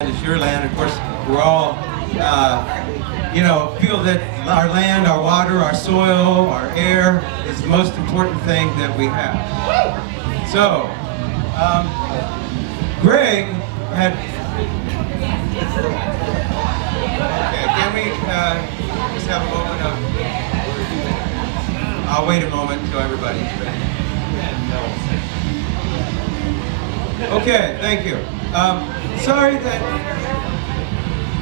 It's your land. Of course, we're all, feel that our land, our water, our soil, our air is the most important thing that we have. So, Greg had. Okay, can we just have a moment of? I'll wait a moment until everybody's ready. Okay, thank you. Sorry that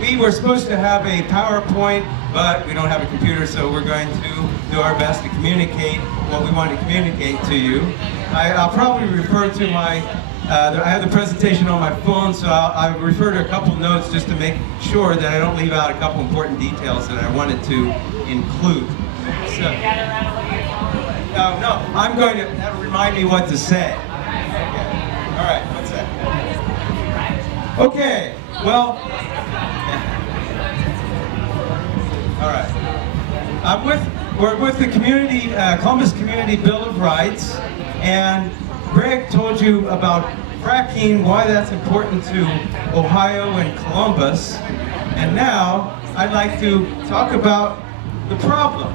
we were supposed to have a PowerPoint, but we don't have a computer, so we're going to do our best to communicate what we want to communicate to you. I'll probably refer to my, I have the presentation on my phone, so I'll refer to a couple notes just to make sure that I don't leave out a couple important details that I wanted to include. So, no, I'm going to, that'll remind me what to say. Okay. All right, one second. Okay, well, all right. We're with the community, Columbus Community Bill of Rights, and Greg told you about fracking, why that's important to Ohio and Columbus, and now I'd like to talk about the problem.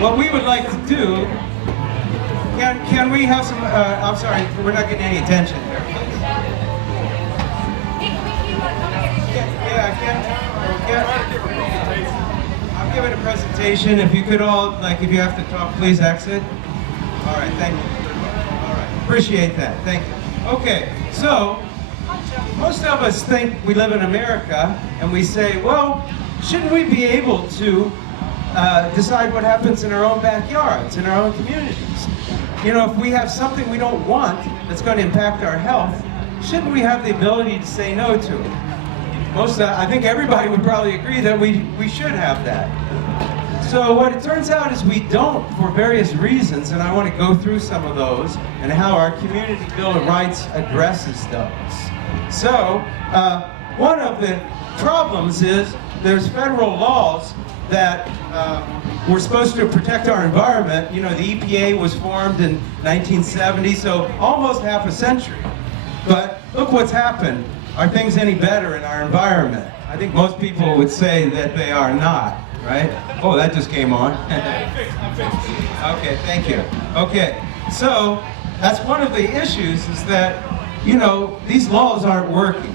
What we would like to do, can we have some, I'm sorry, we're not getting any attention here, please. I'm giving a presentation. If you could all, if you have to talk, please exit. All right, thank you. All right, appreciate that. Thank you. Okay, so most of us think we live in America, and we say, well, shouldn't we be able to decide what happens in our own backyards, in our own communities? You know, if we have something we don't want that's going to impact our health, shouldn't we have the ability to say no to it? I think everybody would probably agree that we should have that. So what it turns out is we don't for various reasons, and I want to go through some of those and how our Community Bill of Rights addresses those. So one of the problems is there's federal laws that we're supposed to protect our environment. You know, the EPA was formed in 1970, so almost half a century. But look what's happened. Are things any better in our environment? I think most people would say that they are not, right? Oh, that just came on. Okay, thank you. Okay, so that's one of the issues is that, these laws aren't working.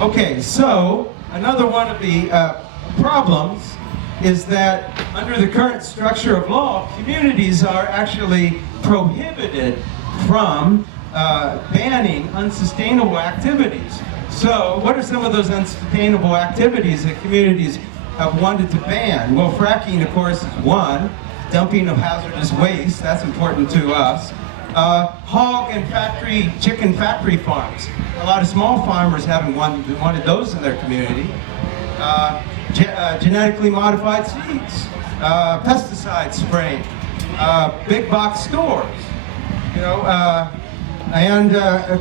Okay, so another one of the problems is that under the current structure of law, communities are actually prohibited from banning unsustainable activities. So what are some of those unsustainable activities that communities have wanted to ban? Well, fracking, of course, is one. Dumping of hazardous waste, that's important to us. Hog and chicken factory farms. A lot of small farmers haven't wanted those in their community. Genetically modified seeds, pesticide spraying, big box stores, and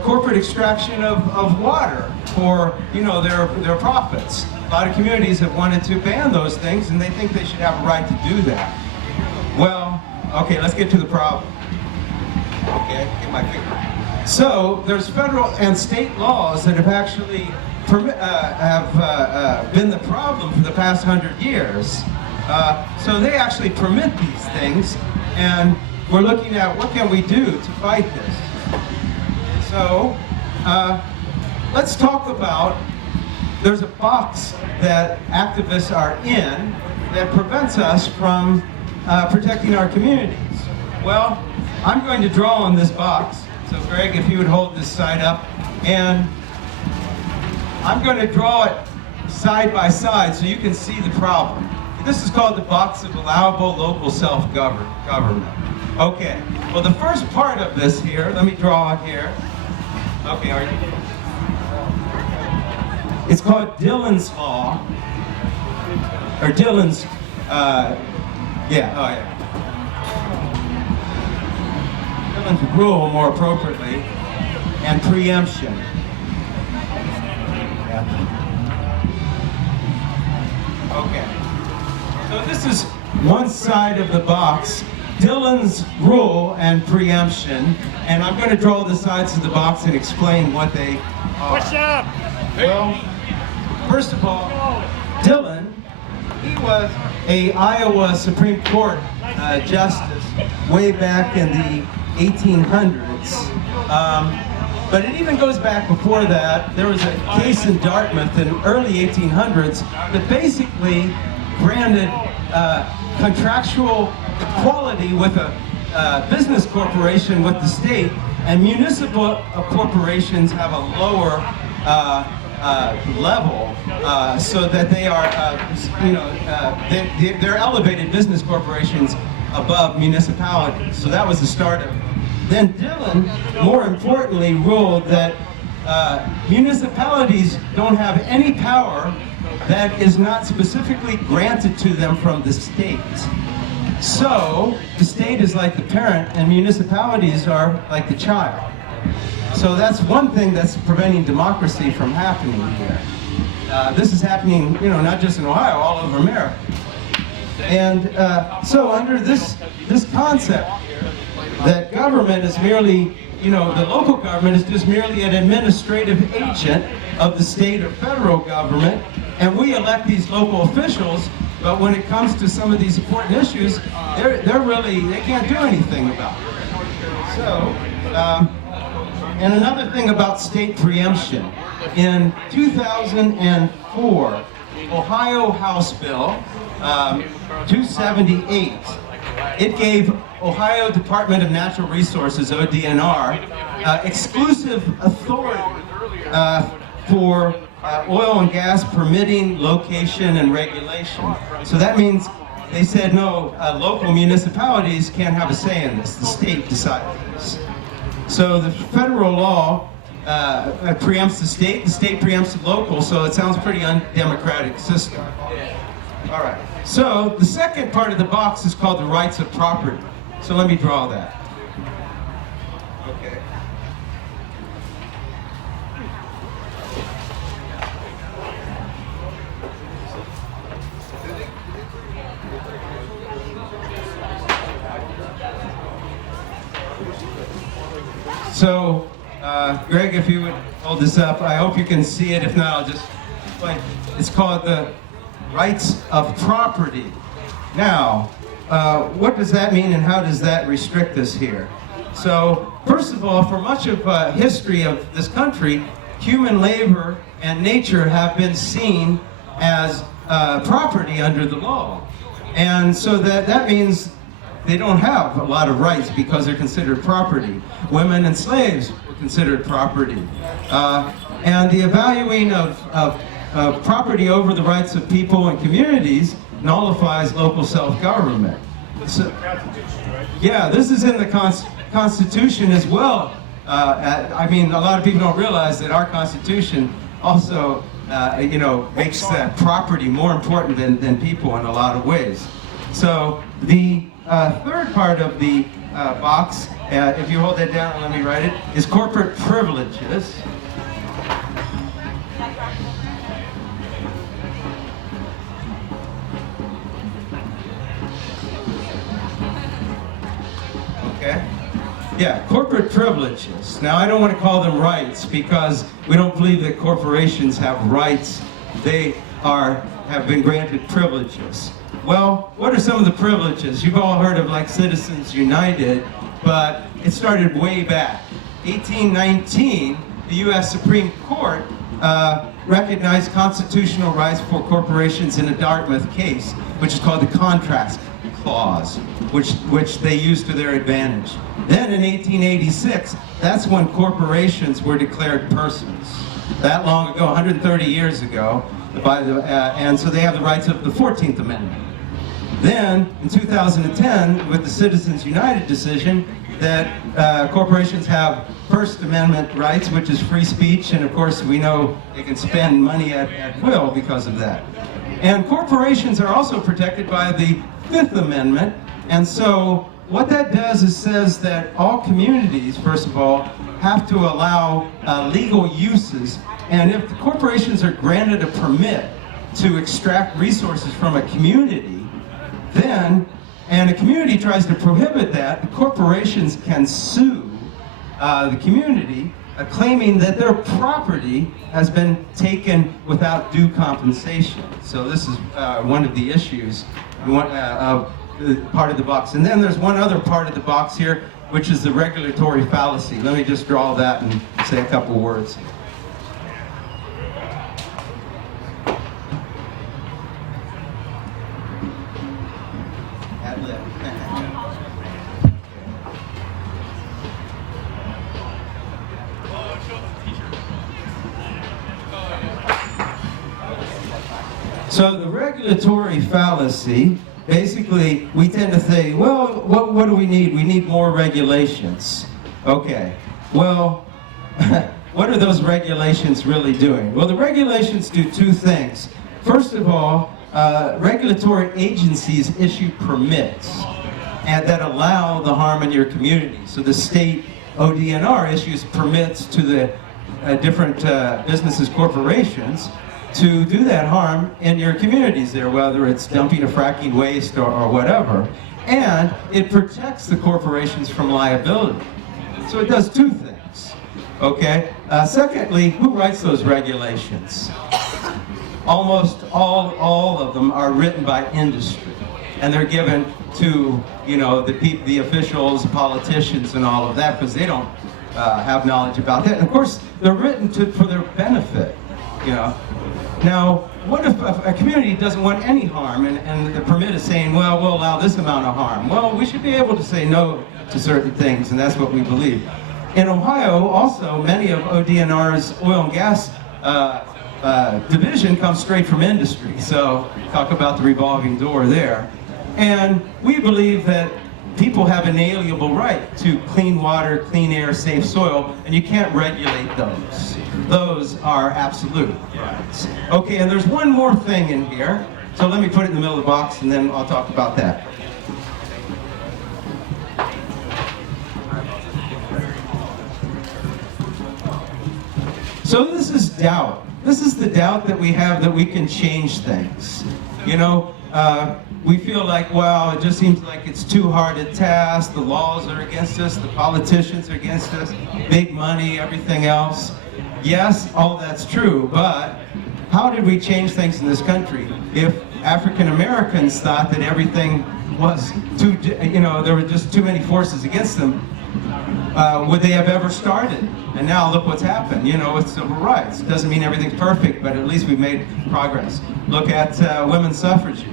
corporate extraction of water for their profits. A lot of communities have wanted to ban those things, and they think they should have a right to do that. Well, okay, let's get to the problem. Okay, get my finger. So there's federal and state laws that have actually been the problem for the past 100 years. So they actually permit these things, and we're looking at what can we do to fight this. So let's talk about, there's a box that activists are in that prevents us from protecting our communities. Well, I'm going to draw on this box. So Greg, if you would hold this side up, and I'm going to draw it side by side so you can see the problem. This is called the box of allowable local self-government. Okay, well the first part of this here, let me draw it here. Okay, are you? It's called Dillon's Law, or Dillon's, Dillon's Rule, more appropriately, and preemption. Okay, so this is one side of the box Dillon's rule and preemption, and I'm going to draw the sides of the box and explain what they are. What's up? Well, first of all, Dillon, he was a Iowa Supreme Court justice way back in the 1800s. But it even goes back before that. There was a case in Dartmouth in early 1800s that basically granted contractual equality with a business corporation with the state, and municipal corporations have a lower level, so that they are, they're elevated business corporations above municipalities. So that was the start of it. Then Dillon, more importantly, ruled that municipalities don't have any power that is not specifically granted to them from the state. So the state is like the parent and municipalities are like the child. So that's one thing that's preventing democracy from happening here. This is happening, not just in Ohio, all over America. And so under this concept that government is merely, the local government is just merely an administrative agent of the state or federal government, and we elect these local officials, but when it comes to some of these important issues, they can't do anything about it. So, and another thing about state preemption, in 2004, Ohio House Bill 278, it gave Ohio Department of Natural Resources, ODNR, exclusive authority for oil and gas permitting, location, and regulation. So that means they said no, local municipalities can't have a say in this. The state decides this. So the federal law preempts the state preempts the local, so it sounds pretty undemocratic system. All right, so the second part of the box is called the rights of property. So let me draw that. Okay. So, Greg, if you would hold this up, I hope you can see it. If not, I'll just explain. It's called the rights of property. Now, what does that mean and how does that restrict us here? So, first of all, for much of history of this country, human labor and nature have been seen as property under the law. And so that means they don't have a lot of rights because they're considered property. Women and slaves were considered property. And the evaluating of property over the rights of people and communities nullifies local self-government. So, yeah, this is in the Constitution as well. I mean, a lot of people don't realize that our Constitution also, makes that property more important than people in a lot of ways. So the third part of the box, if you hold that down and let me write it, is corporate privileges. Okay? Yeah, corporate privileges. Now, I don't want to call them rights because we don't believe that corporations have rights. They have been granted privileges. Well, what are some of the privileges? You've all heard of like Citizens United, but it started way back. 1819, the U.S. Supreme Court recognized constitutional rights for corporations in a Dartmouth case, which is called the Contract Clause, which they used to their advantage. Then in 1886, that's when corporations were declared persons. That long ago, 130 years ago, and so they have the rights of the 14th Amendment. Then, in 2010, with the Citizens United decision, that corporations have First Amendment rights, which is free speech, and of course we know they can spend money at will because of that. And corporations are also protected by the Fifth Amendment, and so what that does is says that all communities, first of all, have to allow legal uses, and if the corporations are granted a permit to extract resources from a community, then, and a community tries to prohibit that, the corporations can sue the community, claiming that their property has been taken without due compensation. So this is one of the issues, part of the box. And then there's one other part of the box here, which is the regulatory fallacy. Let me just draw that and say a couple words. So the regulatory fallacy, basically, we tend to say, well, what do we need? We need more regulations. Okay, well, what are those regulations really doing? Well, the regulations do two things. First of all, regulatory agencies issue permits and that allow the harm in your community. So the state ODNR issues permits to the different businesses, corporations, to do that harm in your communities there, whether it's dumping a fracking waste or whatever. And it protects the corporations from liability. So it does two things, okay? Secondly, who writes those regulations? Almost all of them are written by industry. And they're given to, you know, the officials, politicians, and all of that, because they don't have knowledge about that. And of course, they're written for their benefit, you know. Now, what if a community doesn't want any harm, and the permit is saying, well, we'll allow this amount of harm? Well, we should be able to say no to certain things, and that's what we believe. In Ohio, also, many of ODNR's oil and gas division comes straight from industry, so talk about the revolving door there. And we believe that people have an inalienable right to clean water, clean air, safe soil, and you can't regulate those. Those are absolute rights. Okay, and there's one more thing in here, so let me put it in the middle of the box and then I'll talk about that. So this is doubt. This is the doubt that we have that we can change things. You know, we feel like, well, it just seems like it's too hard a task. The laws are against us. The politicians are against us. Big money, everything else. Yes, all that's true, but how did we change things in this country if African Americans thought that everything was too, you know, there were just too many forces against them? Would they have ever started? And now look what's happened, you know, with civil rights. It doesn't mean everything's perfect, but at least we've made progress. Look at women's suffrage.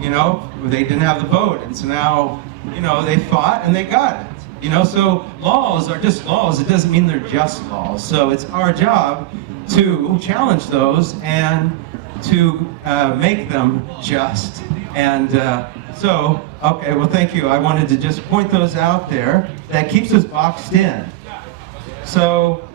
You know, they didn't have the vote, and so now, you know, they fought and they got it. You know, so laws are just laws. It doesn't mean they're just laws. So it's our job to challenge those and to make them just. And so, okay, well, thank you. I wanted to just point those out there. That keeps us boxed in. So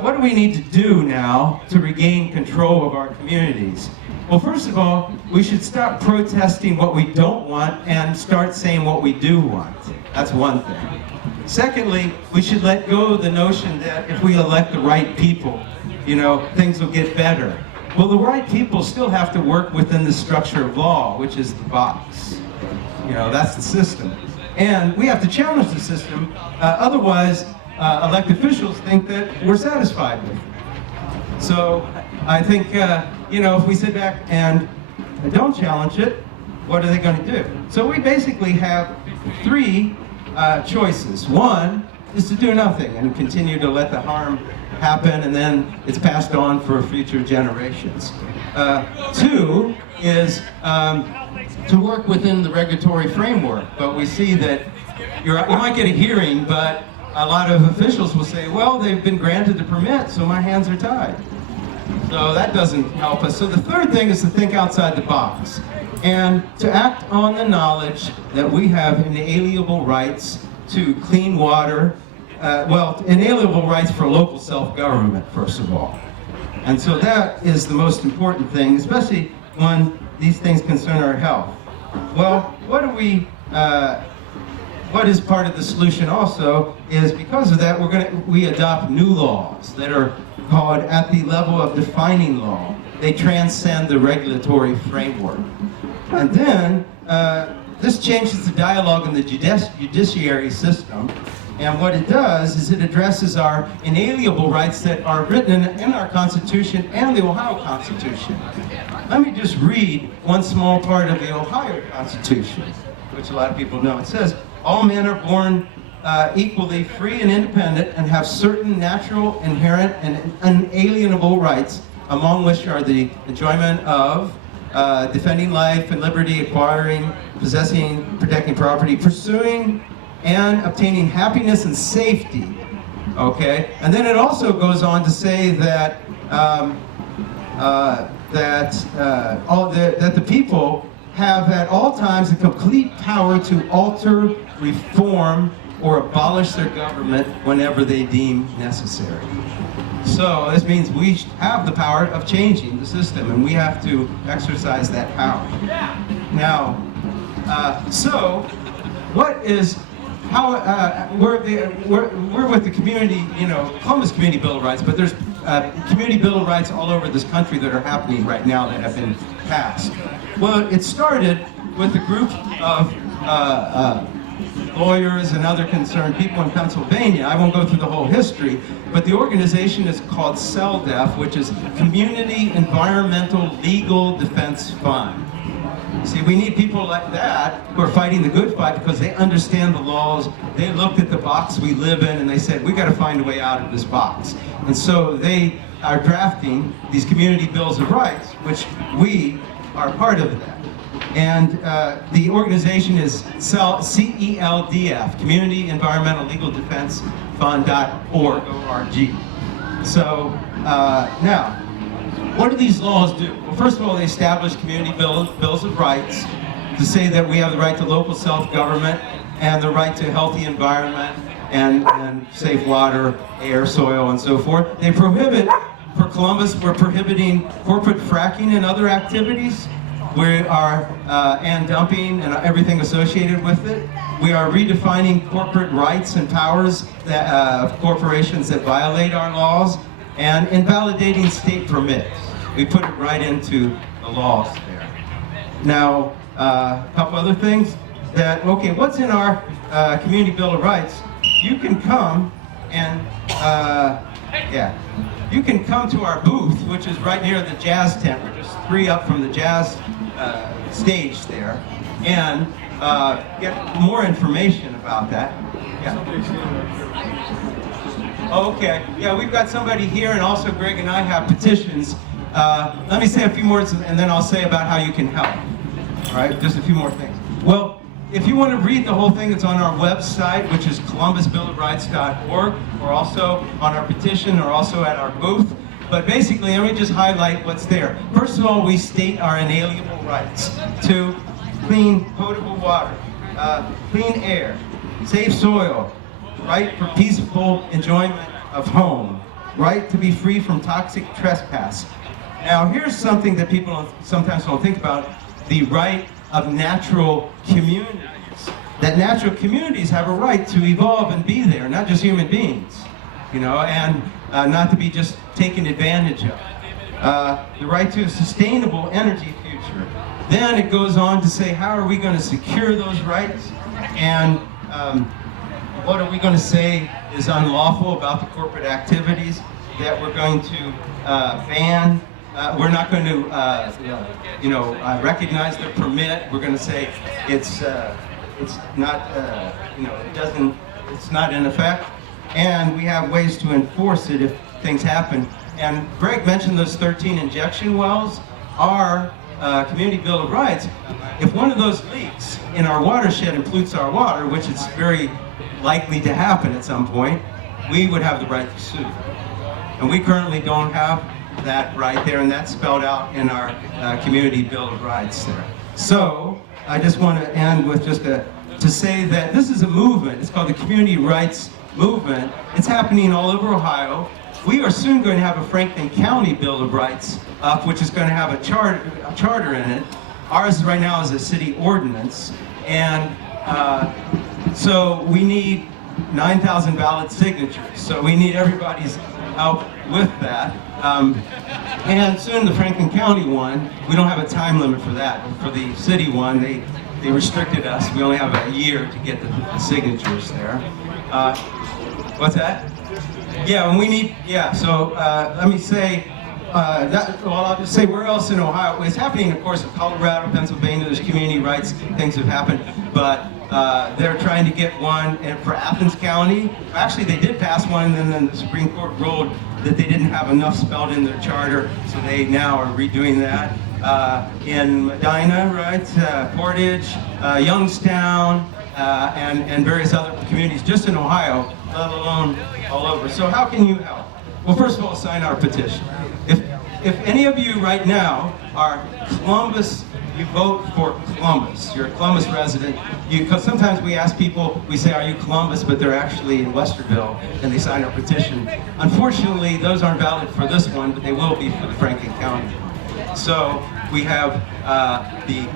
what do we need to do now to regain control of our communities? Well, first of all, we should stop protesting what we don't want and start saying what we do want. That's one thing. Secondly, we should let go of the notion that if we elect the right people, you know, things will get better. Well, the right people still have to work within the structure of law, which is the box. You know, that's the system. And we have to challenge the system, otherwise elected officials think that we're satisfied with it. So I think, you know, if we sit back and don't challenge it, what are they going to do? So we basically have three choices. One is to do nothing and continue to let the harm happen, and then it's passed on for future generations. Two is to work within the regulatory framework, but we see that you might get a hearing, but a lot of officials will say, well, they've been granted the permit, so my hands are tied. So that doesn't help us. So the third thing is to think outside the box and to act on the knowledge that we have inalienable rights to clean water, inalienable rights for local self-government, first of all. And so that is the most important thing, especially when these things concern our health. Well, what is part of the solution also is because of that we adopt new laws that are called at the level of defining law. They transcend the regulatory framework. And then this changes the dialogue in the judiciary system. And what it does is it addresses our inalienable rights that are written in our Constitution and the Ohio Constitution. Let me just read one small part of the Ohio Constitution, which a lot of people know. It says, all men are born equally free and independent and have certain natural, inherent, and unalienable rights, among which are the enjoyment of defending life and liberty, acquiring, possessing, protecting property, pursuing, and obtaining happiness and safety. Okay, and then it also goes on to say that that the people have at all times the complete power to alter, reform, or abolish their government whenever they deem necessary. So this means we have the power of changing the system, and we have to exercise that power. Now, so what is how we're with the community, Columbus Community Bill of Rights, but there's community bill of rights all over this country that are happening right now that have been passed. Well, it started with a group of lawyers and other concerned people in Pennsylvania. I won't go through the whole history, but the organization is called CELDEF, which is Community Environmental Legal Defense Fund. See, we need people like that who are fighting the good fight because they understand the laws. They looked at the box we live in and they said, we got to find a way out of this box. And so they are drafting these community bills of rights, which we are part of that. And the organization is CELDF, Community Environmental Legal Defense Fund.org. So now, what do these laws do? Well, first of all, they establish community bills of rights to say that we have the right to local self-government and the right to a healthy environment and safe water, air, soil, and so forth. They prohibit, for Columbus, we're prohibiting corporate fracking and other activities. We are, and dumping and everything associated with it. We are redefining corporate rights and powers that, of corporations that violate our laws, and invalidating state permits. We put it right into the laws there. Now, a couple other things that, okay, what's in our Community Bill of Rights? You can come and, you can come to our booth, which is right near the jazz tent. We're just 3 up from the jazz stage there, and get more information about that. Yeah. Oh, okay. Yeah, we've got somebody here, and also Greg and I have petitions. Let me say a few words, and then I'll say about how you can help. All right, just a few more things. Well, if you want to read the whole thing, it's on our website, which is columbusbillofrights.org, or also on our petition, or also at our booth. But basically, let me just highlight what's there. First of all, we state our inalienable rights to clean, potable water, clean air, safe soil, right for peaceful enjoyment of home, right to be free from toxic trespass. Now, here's something that people sometimes don't think about, the right of natural communities. That natural communities have a right to evolve and be there, not just human beings, and not to be just taken advantage of. The right to a sustainable energy future. Then it goes on to say, how are we going to secure those rights? And what are we going to say is unlawful about the corporate activities that we're going to ban? We're not going to, recognize their permit. We're going to say it's not, it's not in effect. And we have ways to enforce it if things happen. And Greg mentioned those 13 injection wells. Our Community Bill of Rights, if one of those leaks in our watershed and pollutes our water, which is very likely to happen at some point, we would have the right to sue. And we currently don't have that right there, and that's spelled out in our Community Bill of Rights there. So I just want to end with just to say that this is a movement. It's called the Community Rights Movement. It's happening all over Ohio. We are soon going to have a Franklin County Bill of Rights up, which is going to have a charter in it. Ours right now is a city ordinance, and so we need 9,000 valid signatures. So we need everybody's help with that. And soon the Franklin County one, we don't have a time limit for that. For the city one, they restricted us. We only have a year to get the signatures there. What's that? Yeah, and we need, yeah, so let me say, well, I'll just say where else in Ohio. It's happening, of course, in Colorado, Pennsylvania. There's community rights things have happened, but they're trying to get one and for Athens County. Actually, they did pass one, and then the Supreme Court ruled that they didn't have enough spelled in their charter, so they now are redoing that. In Medina, right, Portage, Youngstown, and various other communities just in Ohio, let alone all over. So how can you help? Well, first of all, sign our petition. If any of you right now are Columbus, you vote for Columbus, you're a Columbus resident, because sometimes we ask people, we say, are you Columbus, but they're actually in Westerville, and they sign our petition. Unfortunately, those aren't valid for this one, but they will be for the Franklin County. So we have the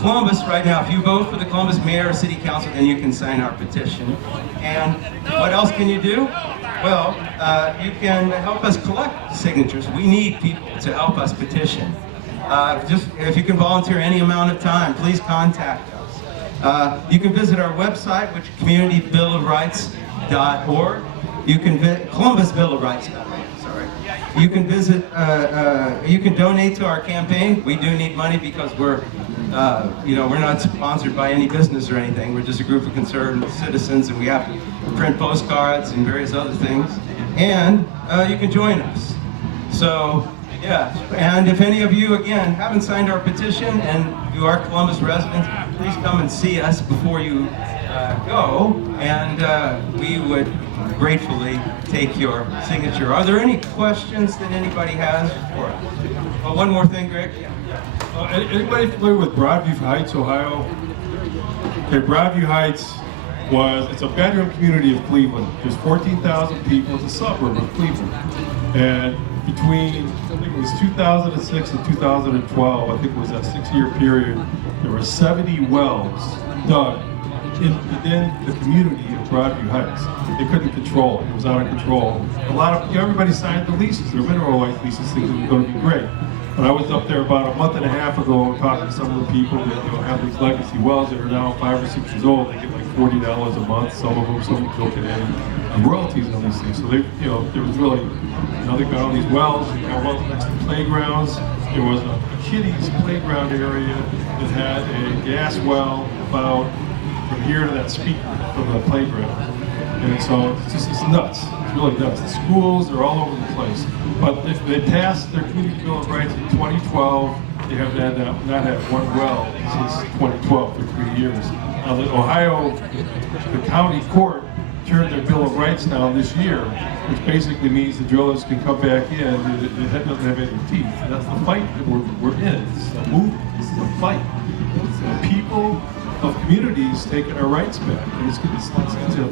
Columbus right now. If you vote for the Columbus Mayor or City Council, then you can sign our petition. And what else can you do? Well, you can help us collect signatures. We need people to help us petition. Just if you can volunteer any amount of time, please contact us. You can visit our website, which is communitybillofrights.org. You can visit columbusbillofrights.org. You can visit, you can donate to our campaign. We do need money because we're not sponsored by any business or anything. We're just a group of concerned citizens, and we have to print postcards and various other things. And you can join us. So, yeah, and if any of you, again, haven't signed our petition and you are Columbus residents, please come and see us before you go, and we would gratefully take your signature. Are there any questions that anybody has for us? Oh, one more thing, Greg. Anybody familiar with Broadview Heights, Ohio? Okay, Broadview Heights it's a bedroom community of Cleveland. There's 14,000 people. It's a suburb of Cleveland. And between, I think it was 2006 and 2012, I think it was that 6-year period, there were 70 wells dug within the community of Broadview Heights. They couldn't control it. It was out of control. Everybody signed the leases. Their mineral rights leases, thinking it was going to be great. But I was up there about a month and a half ago talking to some of the people that have these legacy wells that are now 5 or 6 years old. They get like $40 a month. Some of them built it in royalties on these things. So there was really, they got all these wells. They got wells next to playgrounds. There was a kiddies playground area that had a gas well about from here to that speaker from the playground. And so it's nuts. It's really nuts. The schools are all over the place. But they passed their Community Bill of Rights in 2012. They have not had one well since 2012 for 3 years. Now the county court turned their Bill of Rights down this year, which basically means the drillers can come back in. It doesn't have any teeth. And that's the fight that we're in. This is a movement. This is a fight. It's the people of communities taking our rights back. And it's a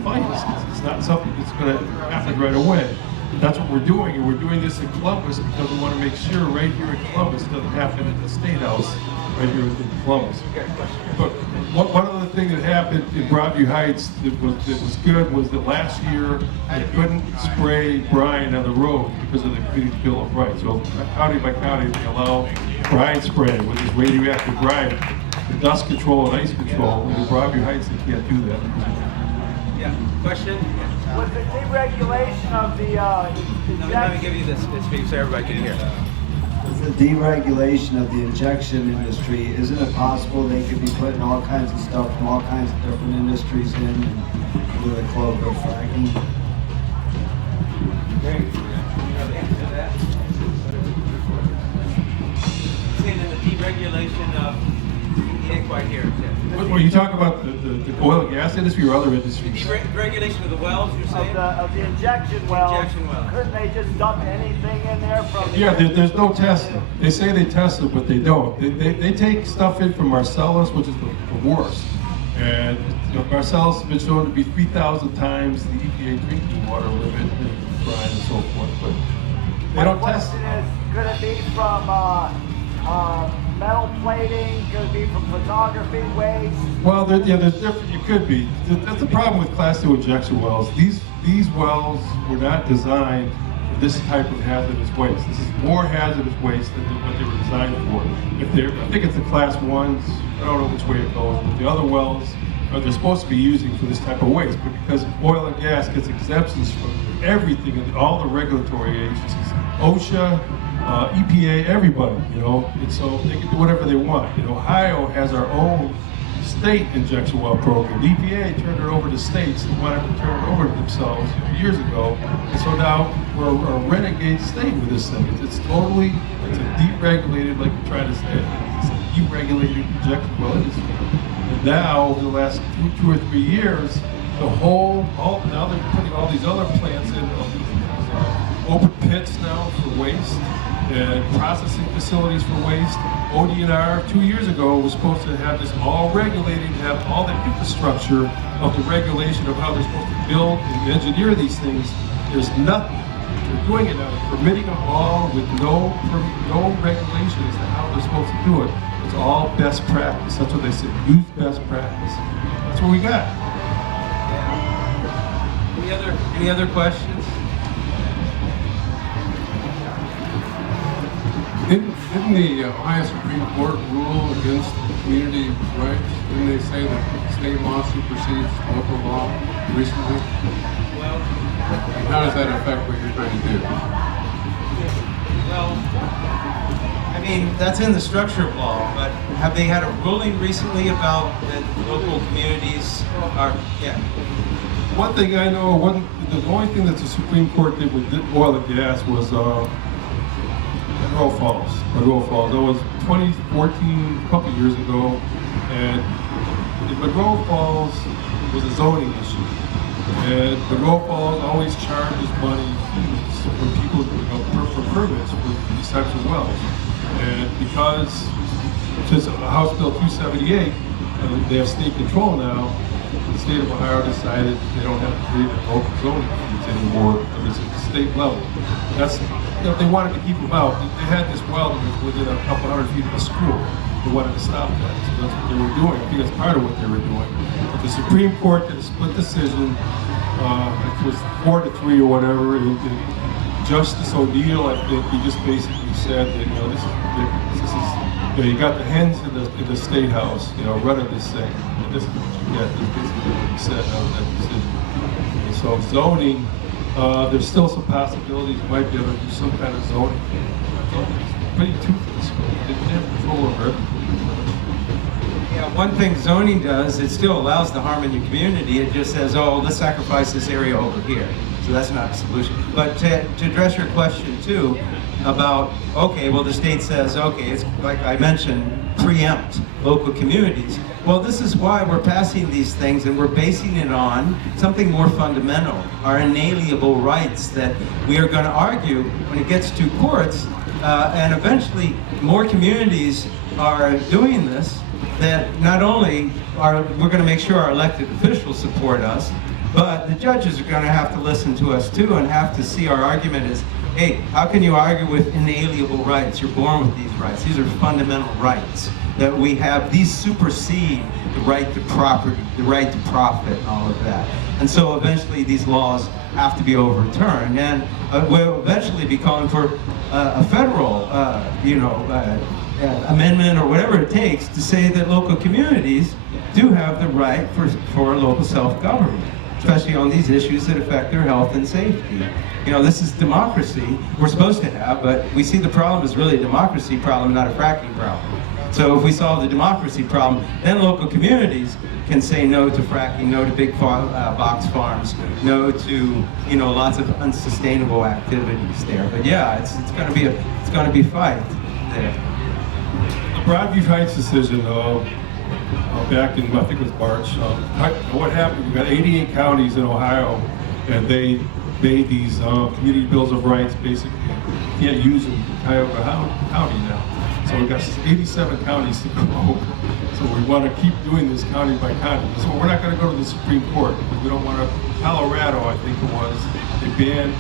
fight. It's not something that's going to happen right away. That's what we're doing, and we're doing this in Columbus because we want to make sure right here in Columbus it doesn't happen at the State House right here in Columbus. But one other thing that happened in Broadview Heights that was good was that last year they couldn't spray brine on the road because of the Community Bill of Rights. So county by county they allow brine spray with this radioactive brine for dust control and ice control. And in Broadview Heights they can't do that. Yeah, question? With the deregulation of the Let me give you this speak so everybody can hear. With the deregulation of the injection industry, isn't it possible they could be putting all kinds of stuff from all kinds of different industries in with a cloak of fracking? Great. Saying in the deregulation of, he didn't quite hear it. Well, you talk about the oil and gas industry or other industries? Deregulation of the wells, you're saying? of the injection wells. Injection wells. Couldn't they just dump anything in there from? Yeah, there's no testing. They say they test it, but they don't. They take stuff in from Marcellus, which is the worst. And Marcellus has been shown to be 3,000 times the EPA drinking water limit in brine and so forth. But they don't test it. Could it be from metal plating? Could it be from photography waste? Well, there's different. It could be. That's the problem with Class 2 injection wells. These wells were not designed for this type of hazardous waste. This is more hazardous waste than what they were designed for. I think it's the class ones, I don't know which way it goes, but the other wells they're supposed to be using for this type of waste, but because oil and gas gets exemptions from everything and all the regulatory agencies, OSHA, EPA, everybody, and so they can do whatever they want. Ohio has our own state injection well program. The EPA turned it over to states that wanted to turn it over to themselves years ago, and so now we're a renegade state with this thing. It's a deregulated, like you're trying to say, it's a deregulated injection well industry. And now, over the last two or 3 years, now they're putting all these other plants in, open pits now for waste, and processing facilities for waste. ODNR 2 years ago was supposed to have this all regulated, have all the infrastructure of the regulation of how they're supposed to build and engineer these things. There's nothing. They're doing it now, permitting them all with no regulation as to how they're supposed to do it. It's all best practice. That's what they said. Use best practice. That's what we got. Any other questions? Didn't the Ohio Supreme Court rule against community rights? Didn't they say that state law supersedes local law recently? Well, And how does that affect what you're trying to do? well, I mean, that's in the structure of law, but have they had a ruling recently about that local communities are, yeah. One thing I know, the only thing that the Supreme Court did with oil and gas was Monroe Falls. That was 2014, a couple years ago, and Monroe Falls was a zoning issue. And Monroe Falls always charges money for people for permits for these types of wells. And because since House Bill 278, they have state control now, the state of Ohio decided they don't have to pay the local zoning fees anymore because it's at the state level. They wanted to keep them out. They had this well that was within a couple hundred feet of the school. They wanted to stop that. So that's what they were doing. I think that's part of what they were doing. But the Supreme Court did a split decision. It was 4-3 or whatever. And Justice O'Neill, I think, he just basically said that this is ridiculous. This is you got the hens in the state house, running this thing, and this is what you get. That's basically what he said out of that decision. And so zoning. There's still some possibilities you might be able to do some kind of zoning. It's pretty toothless. They have control over everything. Yeah, one thing zoning does, it still allows the harm in your community. It just says, oh, let's sacrifice this area over here. So that's not a solution. But to address your question too, about, okay, well the state says, okay, it's like I mentioned, preempt local communities. Well, this is why we're passing these things, and we're basing it on something more fundamental, our inalienable rights that we are going to argue when it gets to courts, and eventually more communities are doing this, that not only we're going to make sure our elected officials support us, but the judges are going to have to listen to us too and have to see our argument as, hey, how can you argue with inalienable rights? You're born with these rights. These are fundamental rights that we have. These supersede the right to property, the right to profit, and all of that. And so eventually these laws have to be overturned. And we'll eventually be calling for a federal, amendment or whatever it takes to say that local communities do have the right for local self-government, especially on these issues that affect their health and safety. This is democracy we're supposed to have, but we see the problem is really a democracy problem, not a fracking problem. So if we solve the democracy problem, then local communities can say no to fracking, no to big box farms, no to lots of unsustainable activities there. But yeah, it's going to be a fight there. The Broadview Heights decision back in I think it was March. What happened? We got 88 counties in Ohio, and they made these community bills of rights. Basically, you can't use them in Cuyahoga County now. So we've got 87 counties to go. So we want to keep doing this county by county. So we're not going to go to the Supreme Court because we don't want to. Colorado, I think it was, they banned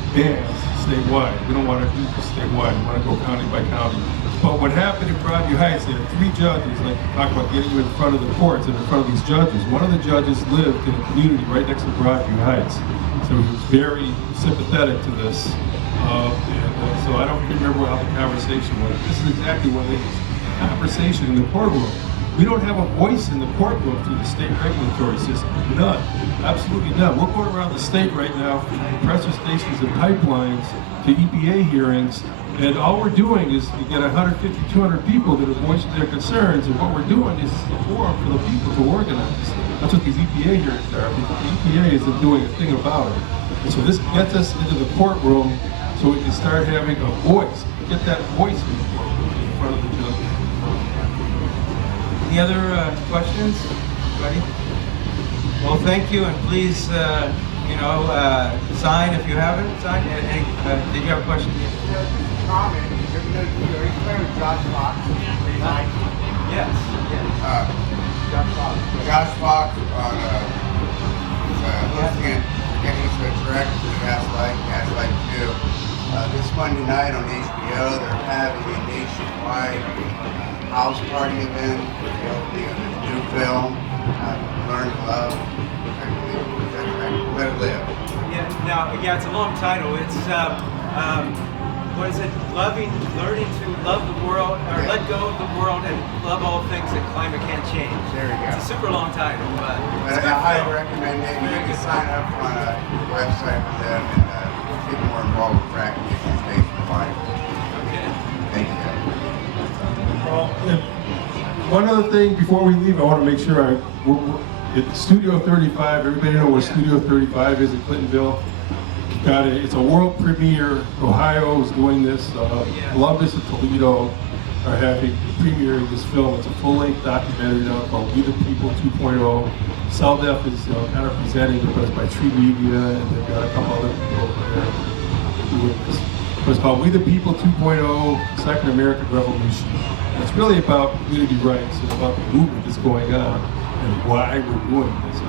statewide. We don't want to do this statewide. We want to go county by county. But what happened in Broadview Heights, they had 3 judges, like talk about getting you in front of the courts and in front of these judges. One of the judges lived in a community right next to Broadview Heights. So he was very sympathetic to this. So I don't remember how the conversation went. This is exactly what it is. Conversation in the courtroom. We don't have a voice in the courtroom through the state regulatory system. None. Absolutely none. We're going around the state right now from compressor stations and pipelines to EPA hearings, and all we're doing is you get 150, 200 people that are voicing their concerns, and what we're doing is a forum for the people to organize. That's what these EPA hearings are. The EPA isn't doing a thing about it. And so this gets us into the courtroom so we can start having a voice. Get that voice in the courtroom in front of the judge. Any other questions? Anybody? Well, thank you, and please, sign if you haven't signed. Did you have a question? Just a comment. You're playing with Josh Fox. Yes. Josh Fox. Josh Fox on hosting it, getting to direct to Gaslight 2. This Monday night on HBO, they're having a nationwide house party event with the opening of this new film, Learn to Love. Let It Live. It's a long title. It's what is it? Learning to love the world, or let go of the world and love all things that climate can't change. There you go. It's a super long title, but I highly recommend it. You can sign up on a website with them and get more involved with tracking issues nationwide. Okay. Thank you. Well, one other thing before we leave, I want to make sure it's Studio 35. Everybody know where Studio 35 is in Clintonville? It's a world premiere. Ohio is doing this. Columbus and Toledo are having premiering this film. It's a full-length documentary now called We the People 2.0. CellDef is kind of presenting it, but it's by Tree Media, and they've got a couple other people over there doing this. But it's called We the People 2.0, Second American Revolution. And it's really about community rights and about the movement that's going on and why we're doing this.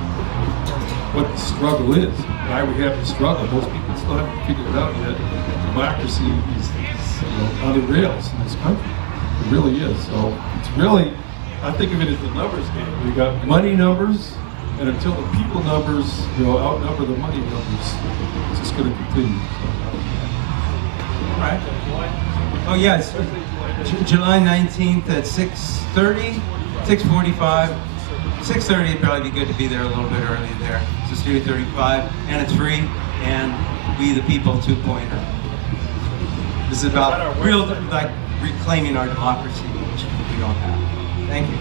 What the struggle is, why we have the struggle. Most people still haven't figured it out yet. Democracy is on the rails in this country. It really is. So it's really, I think of it as the numbers game. We got money numbers, and until the people numbers, outnumber the money numbers, it's just going to continue. All right. Oh yes, July 19th at 6:30, 6:45. 6:30 would probably be good to be there a little bit early there. So Studio 35, and it's free, and We the People 2.0. This is about reclaiming our democracy, which we don't have. Thank you.